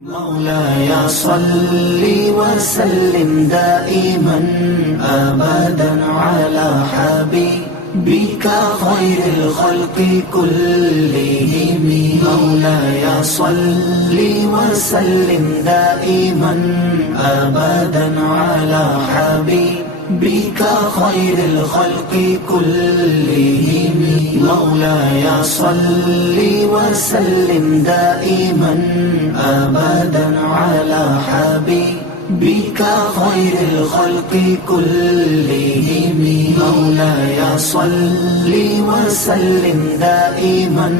مولاي صل وسلم دائما أبدا على حبيبك خير الخلق كلهم. مولاي صل وسلم دائما أبدا على حبيبك خير الخلق كلهم. مولاي صل وسلم دائما أبدا على حبيبك خير الخلق كلهم. مولاي صل وسلم دائما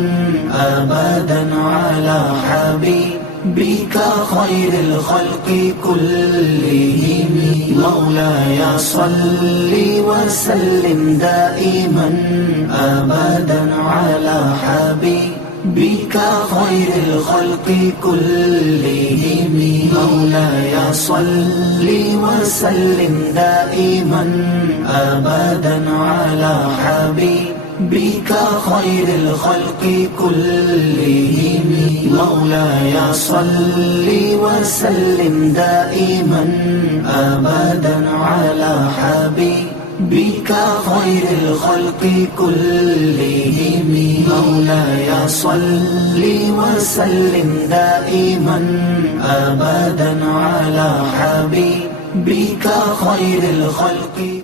أبدا على حبيبك خير الخلق كلهم. مولاي صل وسلم دائما أبدا على حبيبك خير الخلق كلهم. مولاي صل وسلم دائما أبدا على حبيبك خير الخلق كلهم. مولاي صل وسلم دائما أبدا على حبيبك خير الخلق كلهم. مولاي صل وسلم دائما أبدا على حبيبك خير الخلق